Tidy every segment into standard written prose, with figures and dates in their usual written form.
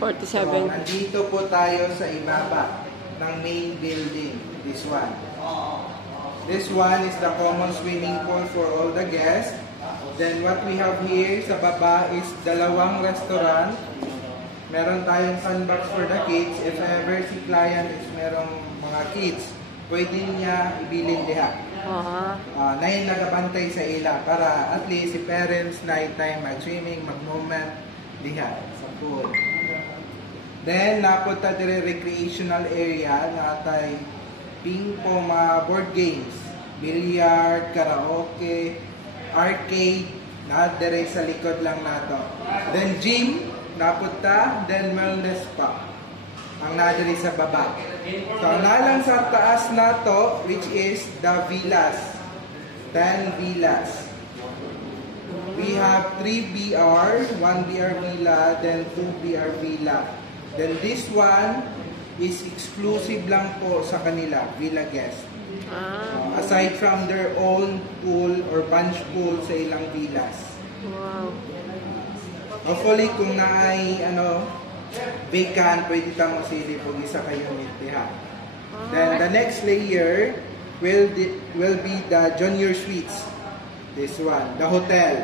47. So, nandito po tayo sa ibaba ng main building. This one. This one is the common swimming pool for all the guests. Then what we have here sa baba is dalawang restaurant. Meron tayong sandbox for the kids. If ever si client is merong mga kids, pwede niya ibilin diha. Na yung nagabantay sa ila para at least si parents nighttime mag-swimming, mag-moment diha sa pool. Then napunta dire recreational area na tay ping pong mga board games, billiard, karaoke, arcade, na dire sa likod lang nato. Then gym napunta, then wellness spa ang nadiri sa baba. So nalang sa taas nato, which is the villas, 10 villas. We have 3 BR, 1 BR villa, then 2 BR villa. Then this one is exclusive lang po sa kanila, villa guest. Aside from their own pool or bunch pool sa ilang villas. Wow. Hopefully kung naay vacant, pwede tayong masili po isa kayo unit diha. Then the next layer will be the junior suites. This one, the hotel.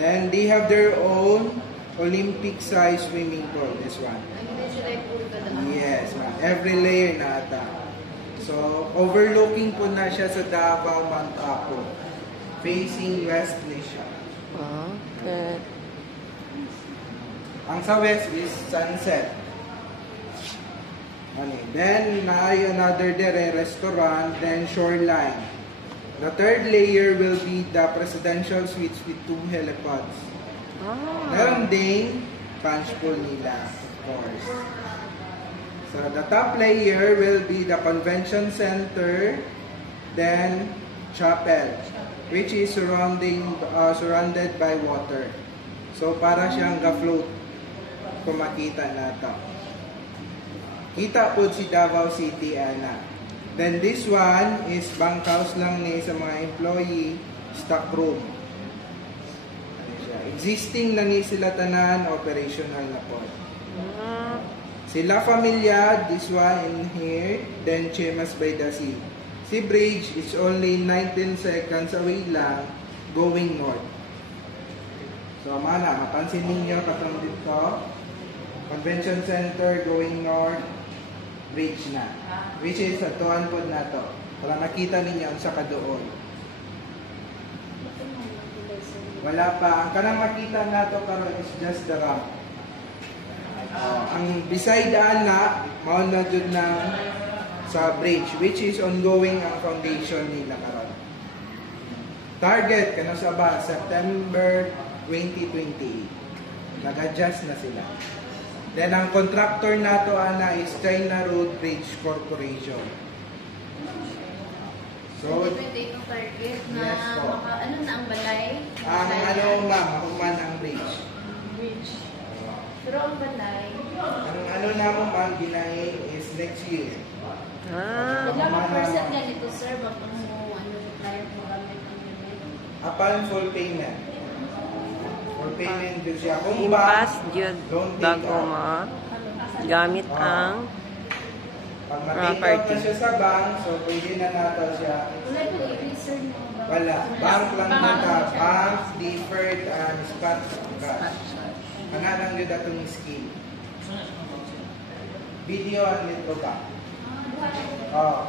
Then they have their own Olympic size swimming pool. This one. Yes, ma'am. Every layer na ata. So overlooking po na siya sa Davao Mount Apo. Facing west na siya. Okay. Ang sa west is sunset. Then, another restaurant, then shoreline. The third layer will be the presidential suites with 2 helipads. Meron ding punch pool nila, of course. So, the top layer will be the convention center, then chapel, which is surrounded by water. So, para siyang ga-float. Kung makita nato. Kita po si Davao City, ana. Then this one is bunkhouse lang ni sa mga employee, stock room. Existing lang ni sila tanan, operational na po. Sila Familia, this one in here, then Chemas by the Sea. Si Bridge is only 19 seconds away lang, going north. So, mapansin ninyo katong dito, Convention Center going north, bridge na. Which is sa tuan po na to. Para makita ninyo sa kadoon. Wala pa. Ang kanang makita na to karon is just the ramp. Ang beside na, maun na dyan na sa bridge, which is ongoing ang foundation nila karon. Target, kano sa ba? September 2028. Nag-adjust na sila. Then, ang contractor nato ana is China Road Bridge Corporation. So, 2028 ang target na yes, ano na ang balay? Ang mahuman ang bridge. Pero ang balay? Ang na mo man, ginahin is next year. Ilang percent ganito, sir? Bakit mo, client mo gamit ang unit? Upon full payment. Full payment dun siya. Kung Impas yun bago gamit ang pag ma-take out na siya sa bank, so pwede na nato siya. Wala po i-reason mo. Wala. Bank lang nata. Bank, deferred, and spot cash. Kanadang yun atong scheme. Video and nito ba?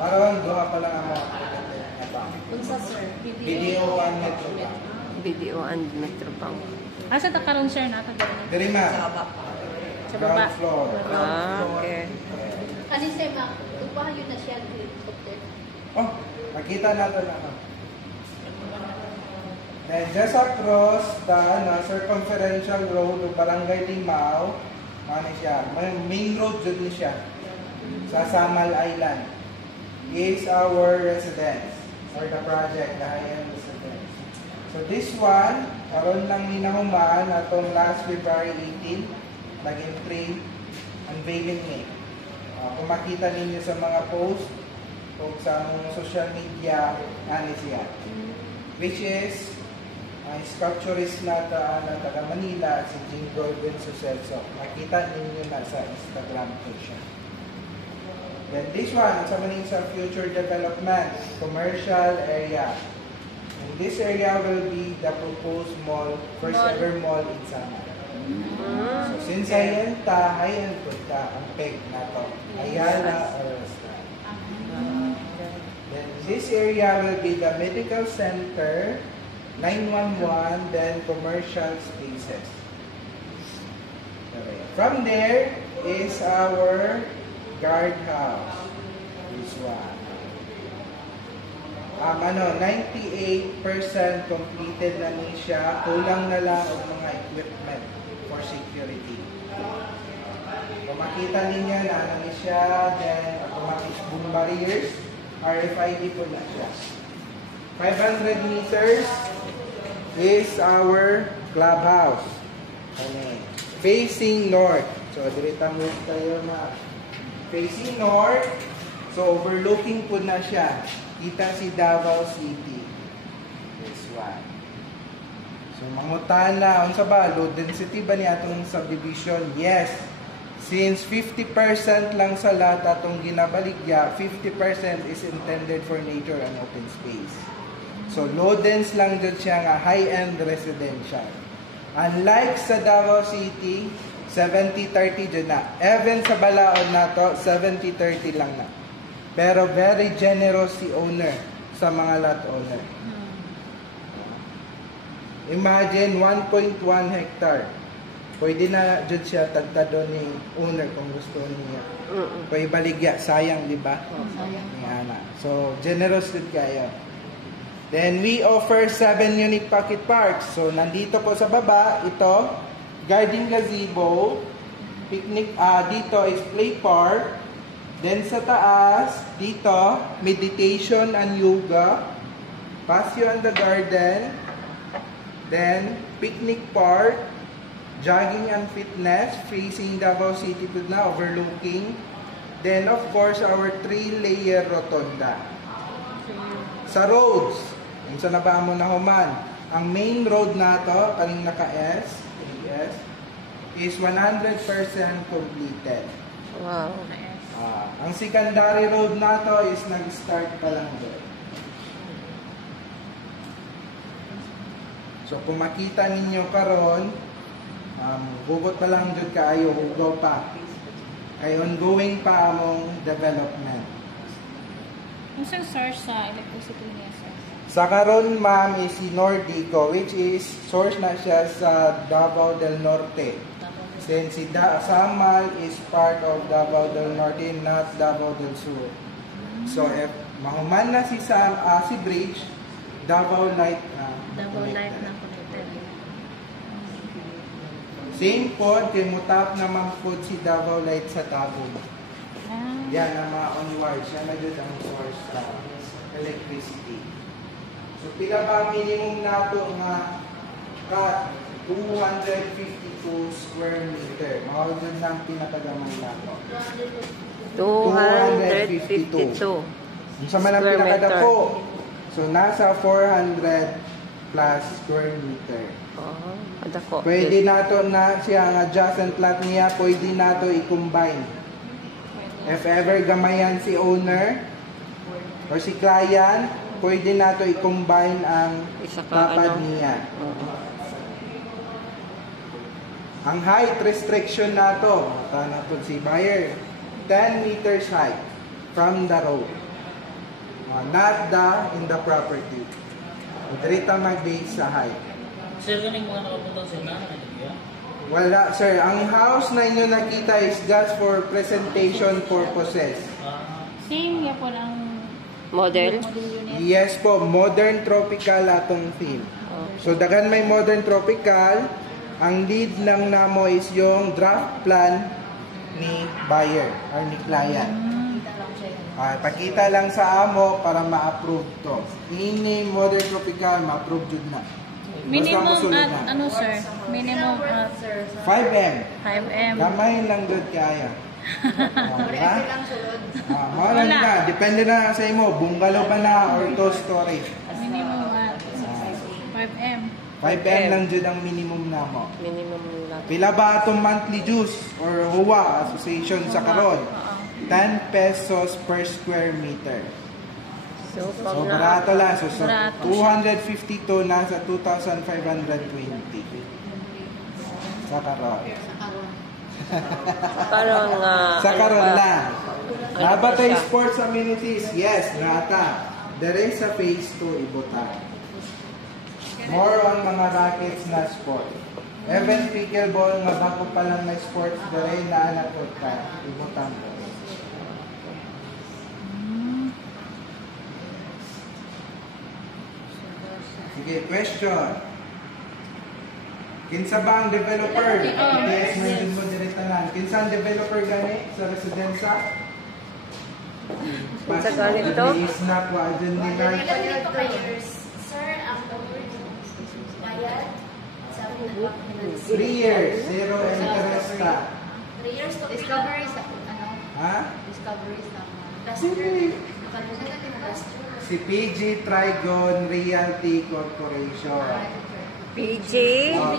Karoon, doha pa lang ang mga Kung sa sir, video and nito ba? Video and Metrobank. Asa ta karon sir na taga Diri ma. sa baba. Ground floor. Okay. Kanisa ma, upahan yun na siya helicopter. Oh, makita nato na. Then just across the circumferential road of Barangay Limao, siya. Main road dyan siya. Sa Samal Island. Is our residence or the project, the high-end residence. So this one, karon lang ninahumaan atong last February 18, naging free unveiling ni. Kung makita ninyo sa mga post o sa social media, ano siya. Which is sculpturist na taga Manila, si Jim Golden Sucelso. Makita ninyo na sa Instagram page siya. Then this one, sa maning sa future development, commercial area. And this area will be the proposed mall, first ever mall in Samar. So since high-end food ta, ang peg na to. Ayala or restaurant. Then this area will be the medical center, 911, then commercial spaces. Okay. From there is our guardhouse. This one. 98% completed na niya. Kulang na lang ang mga equipment for security. Kung makita ninyo na ano ni siya, then automatic boom barriers, RFID po na siya. 500 meters is our clubhouse. Okay. Facing north. So, dirita mo tayo na facing north. So, overlooking po na siya. Kita si Davao City. This one. So, mangutan na. Unsa ba? Low density ba ni atong subdivision? Yes. Since 50% lang sa lahat atong ginabaligya, 50% is intended for nature and open space. So, low dense lang dyan siya nga high-end residential. Unlike sa Davao City, 70-30 dyan na. Even sa Balaod na to, 70-30 lang na. Pero very generous si owner sa mga lot owner. Imagine 1.1 hectare. Pwede na dyan siya tagtado ni owner kung gusto niya. Pwede baligya. Sayang, di ba? Sayang. So, generous din kayo. Then, we offer 7 unique pocket parks. So, nandito po sa baba, ito, garden gazebo, picnic, dito is play park. Then sa taas, dito, meditation and yoga, patio and the garden, then picnic park, jogging and fitness, facing Davao City to na, overlooking. Then of course, our 3-layer rotonda. Sa roads, yung sa naba mo na human, ang main road na to, kaling naka-S, is 100% completed. Wow. Ang secondary road na to is nag-start pa lang doon. So kung makita ninyo karon, hugot pa lang doon kaayo, hugaw pa. Kay ongoing pa among development. Ang source sa electricity niya, sir? Sa karon ma'am is si Nordico, which is source na siya sa Davao del Norte. Since si Samal is part of Davao del Norte, not Davao del Sur. So if mahuman na si Bridge, Davao Light na. Davao Light na connected. Same pod, kay mutap naman pod si Davao Light sa Tabog. Yan ang mga onward. Siya na dyan ang source sa electricity. So pila ba minimum nato nga cut? 252 square meter. Mahal dyan ang pinakagamay nato. 252 Sa man ang square pinakadako. So nasa 400 plus square meter. Oh, adako. Pwede nato na siya ang adjacent lot niya, pwede nato i-combine. If ever gamayan si owner or si client, pwede nato i-combine ang Isa ka, lapad ano? niya. Ang height restriction nato, nato si buyer, 10 meters height from the road. Not in the property. Dirita mag-base sa height. Sir, ganing mga nakapunta sa unahan? Wala, sir. Ang house na inyo nakita is just for presentation purposes. Same yan po ng Model? unit. Yes po, modern tropical atong theme. So, dagan may modern tropical. Ang lead lang namo is yung draft plan ni buyer or ni client. Pakita lang sa amo para ma-approve to. Ini modern tropical, ma-approve jud na. Minimum musulod at, na. ano sir? Minimum at 5M. 5M. Gamay lang doon kaya. Ha? Wala Wala. na. Depende na sa imo. Bungalow ba na or two-story? Minimum at 5M. 5M lang jud ang minimum namo. Minimum lang. Pila ba itong monthly dues or HOA association sa karon? 10 pesos per square meter. So, pag So na, barato lang. So Barato 252 nasa 2,520 sa karon. parang Sa karon ano pa, lang. Ano Nabatay pa siya? sports amenities, yes, nata. There is a phase 2 ibutan. More on mga rackets na sport. Even pickleball nga bago pa lang na sports, dere na anak ko ta ibutan ko. Sige, question. Kinsa ba ang developer? Yes, mention mo direta lang. Kinsa ang developer gani sa residensya? Kinsa gani to? Is not wa dyan nila. Ilan dito kayo, sir, ang bayad sa 3 years, zero interest ka. 3 years to Discovery sa ano? Ha? Discovery sa Si PG Trigon Realty Corporation. PG,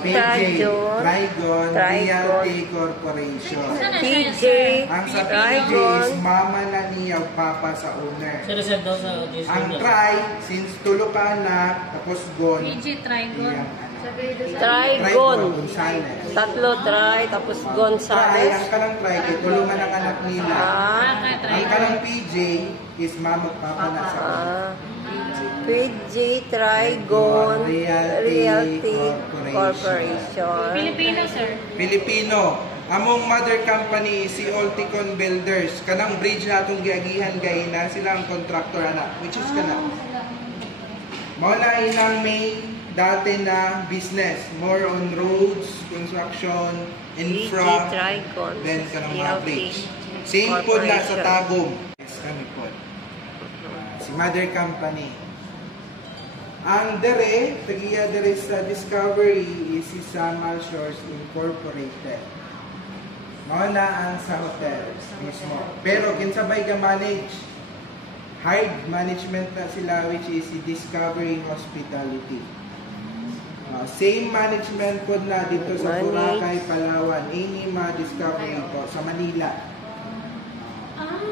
PG Trigon, Trigon Realty Corporation. PJ, Ang sa PG Trigon, is mama na niya o papa sa owner. Sir, sir, daw sa GSP. Ang Tri, since tulo ka anak, tapos Gon. PG Trigon. iyang anak. Trigon. Gonzales. Tatlo try, tapos Try, Gonzales. ang kanang Tri, kay tulungan ang anak nila. Ah, Ang kanang PJ is mama at papa na sa owner. ah. PG Trigon Realty Corporation. Filipino, sir. Pilipino. Among mother company si Olticon Builders. Kanang bridge na itong giagihan gayna, sila ang contractor anak, which is kana. Mao na ilang may dati na business, more on roads, construction, PG infra, Trigon then kanang mga Realty bridge. Same po na sa Corporation. Tagum. Yes, kami po. Si mother company. Ang dere, tagiya dere sa Discovery is si Samal Shores Incorporated. Mao na ang sa hotel mismo. Pero kinsabay ka manage. Hired management na sila which is si Discovery Hospitality. Same management po na dito sa Manage. Boracay, Palawan. Inima Discovery po sa Manila.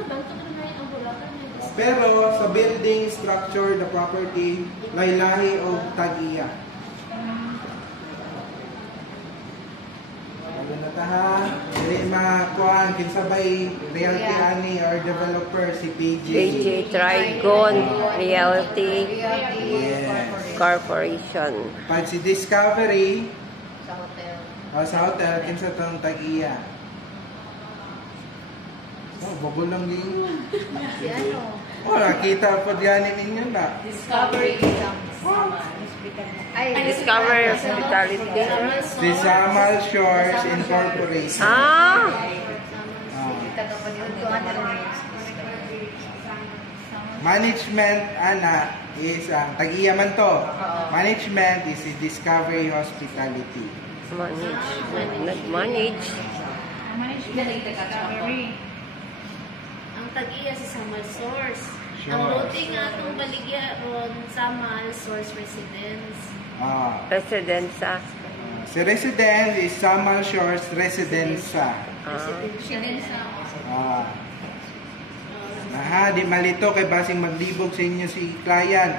banto na naman ang Bulacan. Pero sa building, structure, the property, laylahi o tagiya. Ano na ta ha? Hindi makakuhaan, kinsabay realty ani or developer si PG. PG Trigon Realty Yes. Corporation. Pag si Discovery, sa hotel. o sa hotel, kinsa tong tagiya. Oh, babol lang din. Si ano? Oh, nakita po diyan ninyo na. Discovery Ay, Discovery Hospitality. Si Samal Shores Incorporated. Ah, Tagapanood ko ano. Management, ana, is ang tagiya man to. Management is si Discovery Hospitality. management. Nag-manage. Management Discovery. Ang tagiya sa Samal Source. Sure. Ang routing nga itong baligya ron Samal Source Residence. Residenza. Si residence is Samal Shores Residenza. Aha, di malito kay basing maglibog sa inyo si client.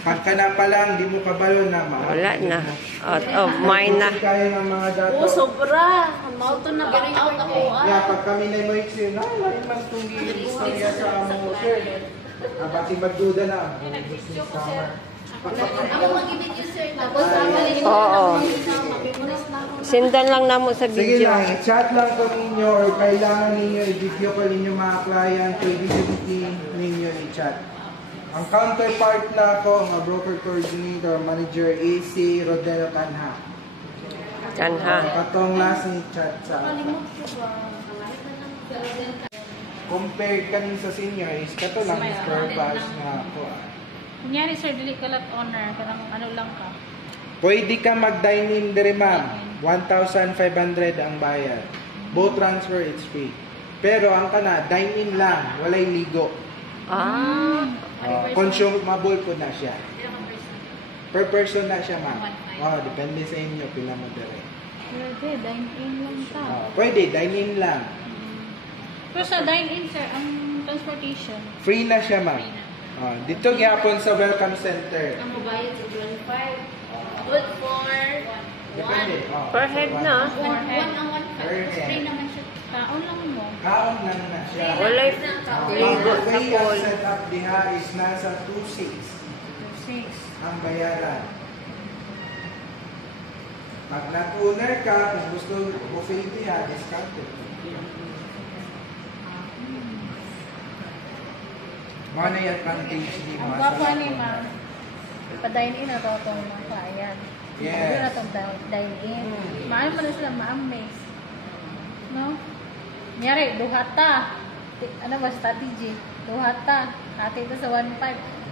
Pagka na pa lang, di mo kabalo na Wala na. Out of mind na. Kaya ng mga dato. Oo, sobra. Mauto na out ako. Yeah, pag kami na mo iksin, lain man itong istorya sa among sir. Basing magduda na. Business summer. Ako mag-video sir. Tapos balik Oo. Mabimunas na ako. Sindan lang namo sa Sige video. lang, i-chat lang po ninyo or kailangan ninyo i-video call ninyo mga client, pwede ninyo i-chat. Ang counterpart na ako, ang broker coordinator, manager, is si Rodelo Canha. Kanha. Katong last ni chat sa ako. Kalimot ko ba? Compared kanin sa senior is kato lang square bash na ako. Kunyari, sir, dili ka lot owner. Parang ano lang ka. Pwede ka mag-dine-in dire ma'am. 1,500 ang bayad. Boat transfer, it's free. Pero ang kana, dine-in lang, walay ligo. Ah, Consumable po na siya. Per person na siya, ma'am. 1.5. Oh, depende sa inyo, pila mo dire. Pwede, dine-in lang ta. Oh, pwede, dine-in lang. Pero sa dine-in, sir, ang transportation. Free na siya, ma'am. Free na. Oh, dito gyapon sa welcome center. Ang mabayad sa 25. Good for Depende. Oh, Per head na. one ang 1.5. Per head. Free naman siya. Taon lang mo. Kaon lang na siya. Walay Ang ligo sa free pool. ang set up diha is nasa 2.6 6. ang bayaran. Pag nag-owner ka, kung gusto buffet diha, discounted. Mga na yung advantage di Ang mga gwapo sa ni ma'am. Pa-dine-in na to itong mga client. Yes. Hindi na itong dine-in. Maaari pa na sila ma-amaze. No? Nyari, duhata. Ano ba, strategy? Duhata. Ate ito sa 1.5.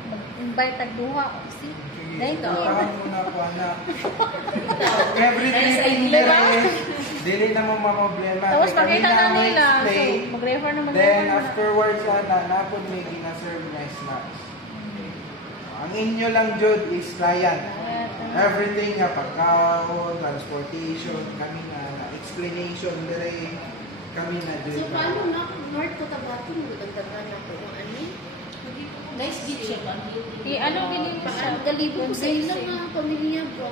Mag-invite tag-duha. See? Dahil ko. Puntahan mo na po, anak. Everything dili na mo problema. Tapos makita na nila. So, Explain. mag-refer naman Then na. afterwards, napon may gina-serve na snacks. Ang inyo lang, Jud, is client. Everything, pagkaon, transportation, kami na, explanation, dire, kami na, Jud. So, paano na? North Cotabato, magdagdagan na ko. Ano? Nice beach siya ba? Ano gini siya? Galibo ko sa ilang mga pamilya bro.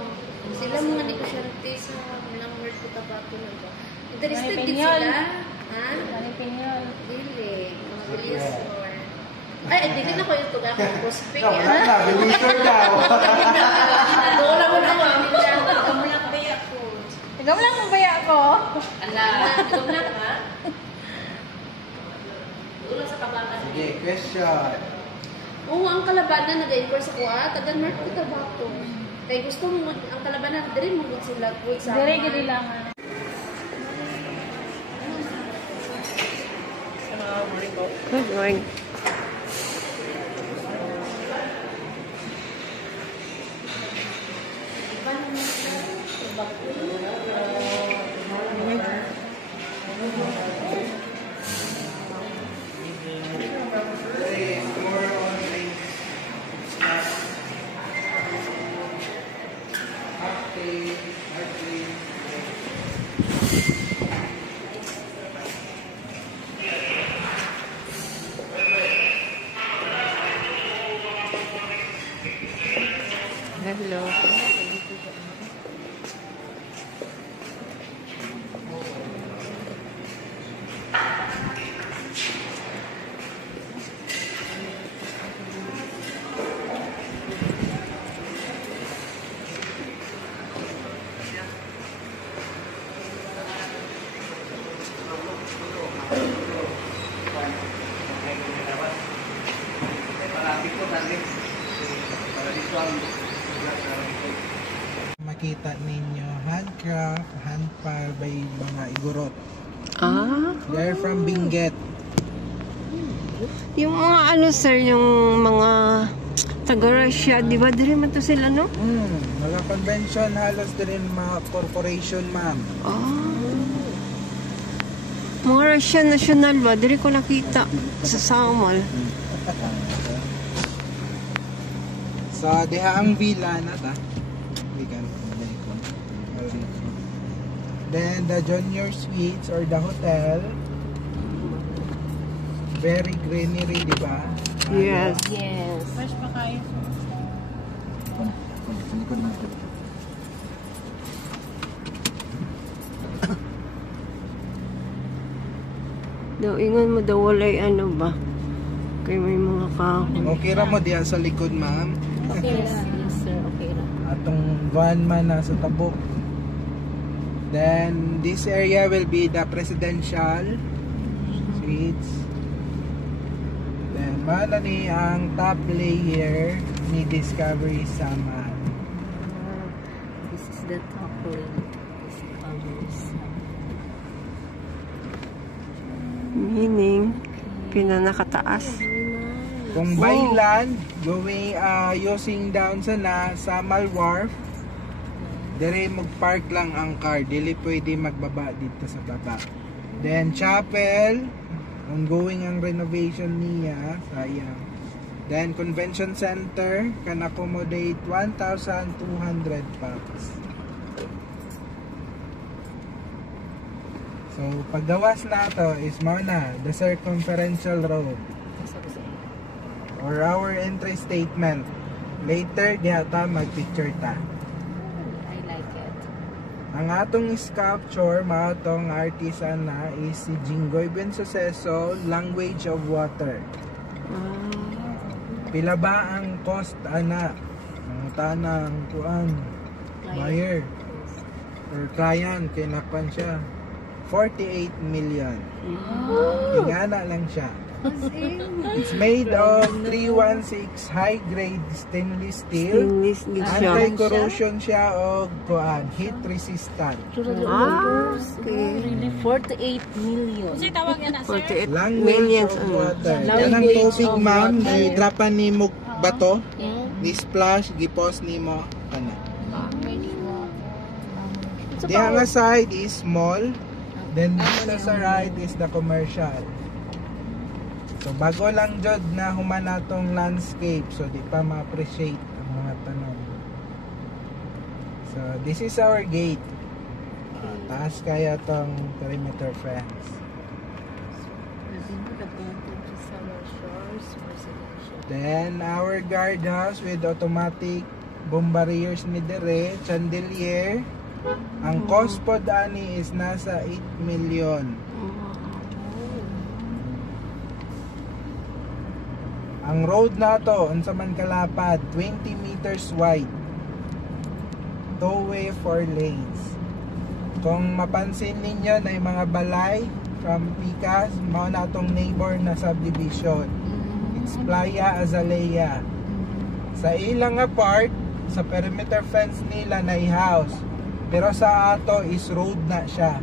Sila mga negosyante sa ilang North Cotabato na ba? Interested din Pinyol. sila. Ha? Mani Pinyol. Dili. Mga Villas store. Ay, hindi na ko yung tuga kong prospect. No, wala na, bilitor daw. Wala mo na ma'am. Wala mo lang kaya ko. Ikaw lang ang baya ko. Ala, ikaw na ha? Wala sa kabakan. Sige, question. Oo, ang kalabanan nag-inquire sa kuha, taga North Cotabato. Kaya gusto mo, ang kalabanan, diri mo sila kuha sa Dire gidi lang. Good morning. Tomorrow on drinks. Cocktail, hard drink. Hello. Makita ninyo handcraft, handpile by mga igorot. Ah, They're from Benguet. yung mga ano sir, yung mga taga-Russia, di ba? Dili man to sila, no? Mga convention halos din mga corporation, ma'am. Ah. Mga Russian national ba? Dili ko nakita sa Samal. So, diha ang villa na ta. Then the junior suites or the hotel. Very greenery, di ba? Yes. Yes. Fresh pa kayo. Daw, ingon mo daw walay ano ba? Kaya may mga kahoy. Okay ra mo diha sa likod, ma'am. Okay lang. Yes, sir. Okay lang. Atong van man nasa tabok. Then this area will be the presidential suites. Then mana ni ang top layer ni Discovery Samar. This is the top layer. Meaning, pinanakataas. Kung by land, going using down sa Samal Wharf, dire mag-park lang ang car, dili pwede magbaba dito sa baba. Then chapel, ongoing ang renovation niya, sayang. Then convention center can accommodate 1,200 pax. So paggawas na to is mao na the circumferential road or our entry statement. Later diha ta mag-picture ta. I like it. Ang atong sculpture mao tong artisan na is si Jinggoy Bensuceso, Language of Water. Pila ba ang cost ana? Ang tanang kuan buyer or client kay napan siya 48 million. Ingana lang siya. It's made of 316 high grade stainless steel. English din siya. Anti-corrosion siya o kuan heat resistant. Okay. Really, 48 million. Kasi tawag yan na, sir. 48 Language millions of ang water. Language Yan ang tubig of ma'am, water. gidrapan ni mo bato, ni splash, gipos ni mo kana. Diya nga side is small, then dito sa right is the commercial. So bago lang jud na human natong landscape, so di pa ma-appreciate ang mga tanom. So this is our gate. Taas kaya tong perimeter fence. Then our guardhouse with automatic bomb barriers ni dire, chandelier. Ang cost po dani is nasa 8 million. Ang road na to, unsa man kalapad, 20 meters wide. Two-way 4 lanes. Kung mapansin ninyo na yung mga balay from Picas, mao na tong neighbor na subdivision. It's Playa Azalea. Sa ilang nga part, sa perimeter fence nila na i-house. Pero sa ato is road na siya.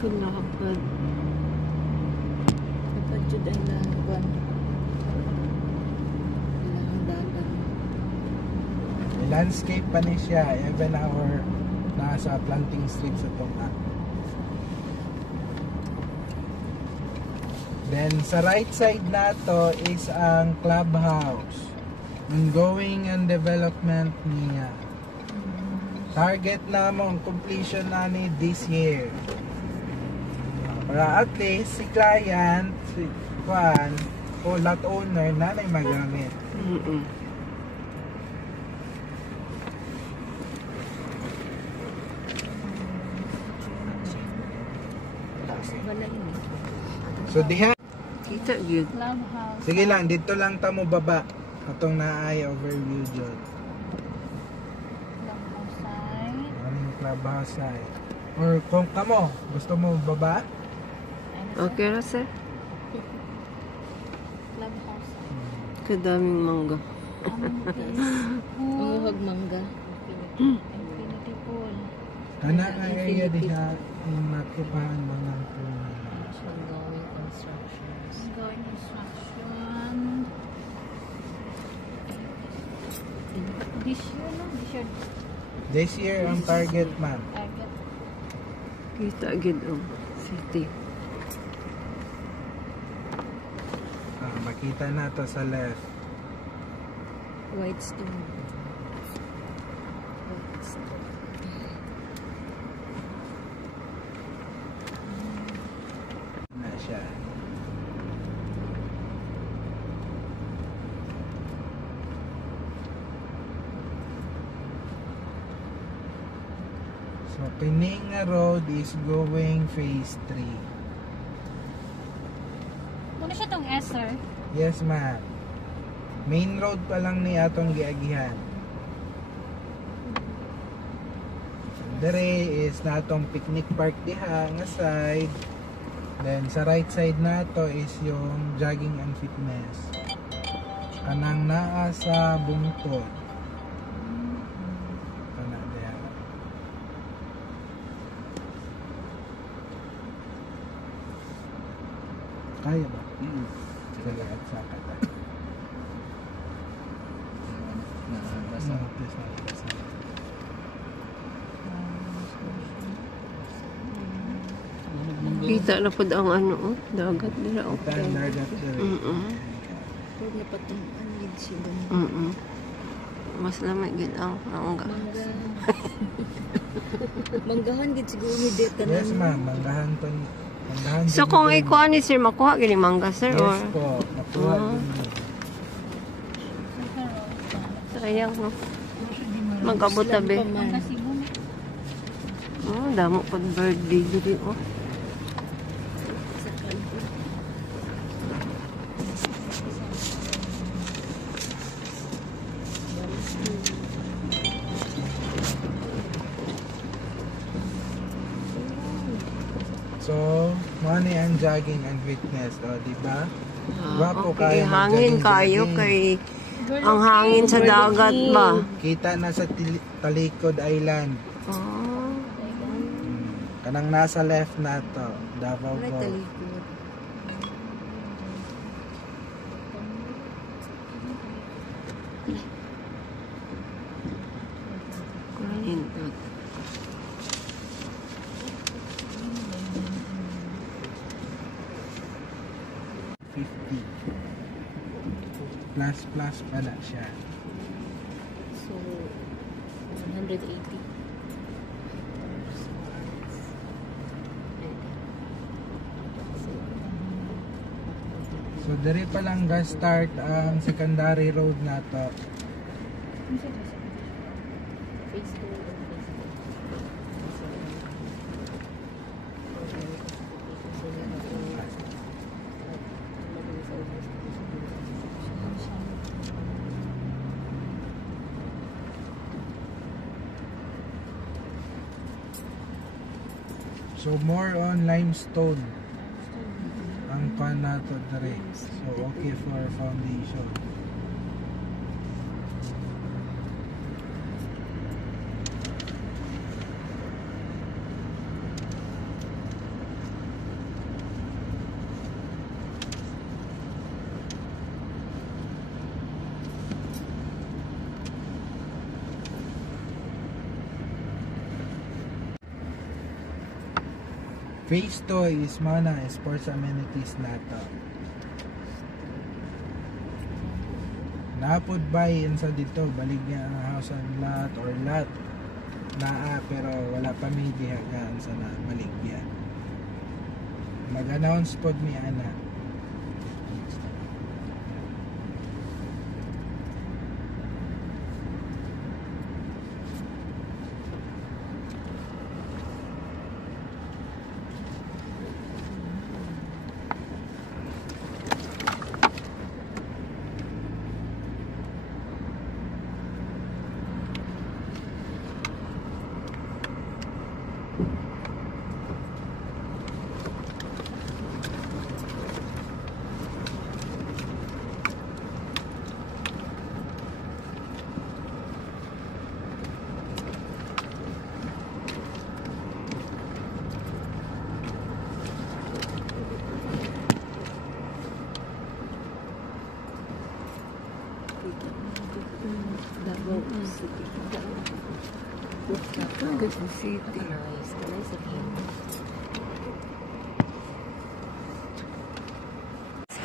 Kalapad. Kapag jud ay nakuan. Ilang dalan. Landscape pa ni siya, even our nasa planting street sa tunga. Then sa right side na to is ang clubhouse. Ongoing and development niya. Target namon completion na ni this year. Para at least si client, si Juan, o lot owner na may magamit. So diha, Kita gyud. Clubhouse. sige lang, dito lang ta mo baba. Atong naay overview jud. Clubhouse side. Ano yung clubhouse side? Or kung kamo, gusto mo baba? Okay ra sir. Clubhouse side. Kadaming mangga. Umuhag mangga. Infinity pool. Ana nga area diha yung nakupahan mga Ongoing constructions. Ongoing construction. This year, no? This year. This year ang target man. Target. Kita gyud ang city. Makita na to sa left. White stone. White stone. Na siya. So, Pininga Road is going phase 3. Muna siya tong S, sir. Yes, ma'am. Main road pa lang ni atong giagihan. Dere is natong picnic park diha nga side. Then sa right side nato is yung jogging and fitness. Kanang naa sa bungtod. Kana diha. Kaya ba? Sige, at saka tayo. Mangga Kita na po ang ano, oh, dagat nila. Kita Okay. ang dagat diri. Pag napatumaan gid siya ba? Mas lamay gid ang mangga. Mangga. Manggahan gid siguro ni deta na. Yes ma'am, manggahan to. Manggahan So din kung din. ikuha ni sir, makuha gini mangga sir Yes or po, nakuha din. sayang no. Magkabot-tabi. Kasibo na. Oh, damo pag birthday diri oh. So, money and jogging and fitness, o, di ba? Gwapo Okay, kayo hangin mag-jogging, kayo jogging. kay ang hangin sa dagat ba? Kita na sa Talikod Island. Oh. Kanang nasa left na to, Davao Wala po. talikod. Nindot. Plus pala siya. So 180. So, diri pa lang ga-start ang secondary road na to. So, more on limestone ang pan nato diri. So, okay for foundation. Phase 2 is mana sports amenities nato. Napod bay sa dito, baligya ang house and lot or lot naa pero wala pa may dihagaan sa na baligya. Mag-announce pod mi ana. Davao City. Davao City. Nice. Nice again.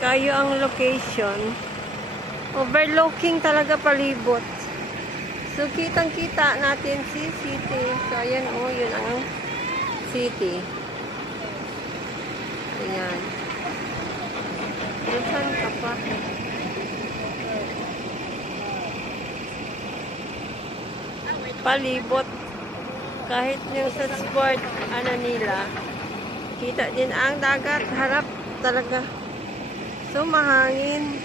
Kayo ang location. Overlooking talaga palibot. So, kitang-kita natin si city. So, ayan o, yun ang city. Ayan. Saan ka pa? Palibot. Kahit yung sa sport, ano nila, kita din ang dagat. Harap talaga. So, mahangin.